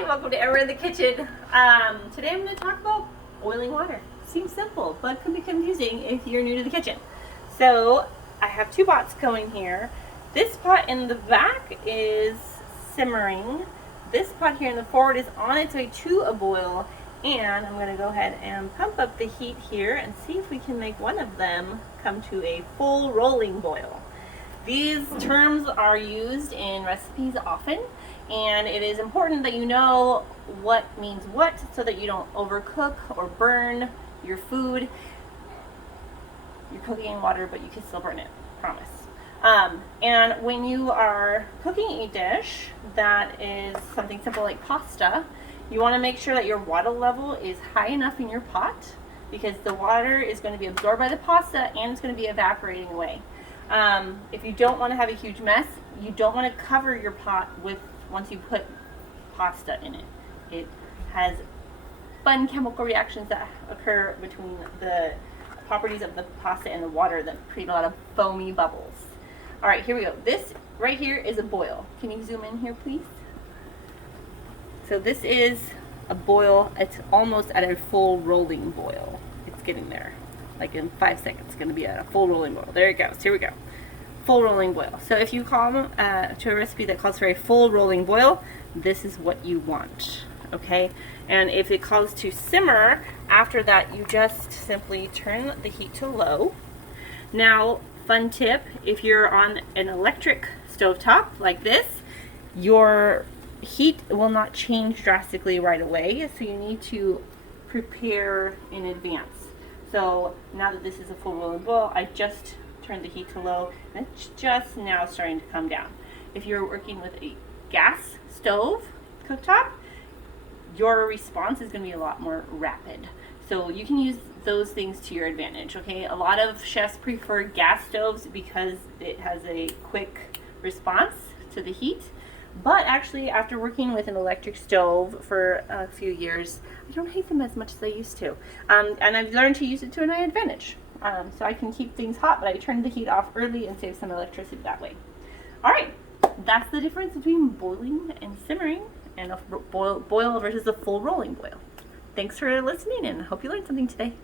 Hi, welcome to Ever in the Kitchen. Today I'm going to talk about boiling water. Seems simple, but can be confusing if you're new to the kitchen. So I have two pots going here. This pot in the back is simmering. This pot here in the forward is on its way to a boil. And I'm going to go ahead and pump up the heat here and see if we can make one of them come to a full rolling boil. These terms are used in recipes often, and it is important that you know what means what so that you don't overcook or burn your food. You're cooking in water, but you can still burn it, promise. And when you are cooking a dish that is something simple like pasta, you want to make sure that your water level is high enough in your pot, because the water is going to be absorbed by the pasta and it's going to be evaporating away. If you don't want to have a huge mess, you don't want to cover your pot with once you put pasta in it. It has fun chemical reactions that occur between the properties of the pasta and the water that create a lot of foamy bubbles. All right, here we go. This right here is a boil. Can you zoom in here, please? So this is a boil. It's almost at a full rolling boil. It's getting there. Like in 5 seconds, it's going to be at a full rolling boil. There it goes. Here we go. Full rolling boil. So if you call to a recipe that calls for a full rolling boil, this is what you want. Okay? And if it calls to simmer, after that you just simply turn the heat to low. Now, fun tip, if you're on an electric stovetop like this, your heat will not change drastically right away, so you need to prepare in advance. So now that this is a full rolling boil, I just turned the heat to low and it's just now starting to come down. If you're working with a gas stove cooktop, your response is going to be a lot more rapid. So you can use those things to your advantage, okay? A lot of chefs prefer gas stoves because it has a quick response to the heat. But actually, after working with an electric stove for a few years, I don't hate them as much as I used to. And I've learned to use it to my advantage. So I can keep things hot, but I turn the heat off early and save some electricity that way. All right, that's the difference between boiling and simmering, and a boil versus a full rolling boil. Thanks for listening, and hope you learned something today.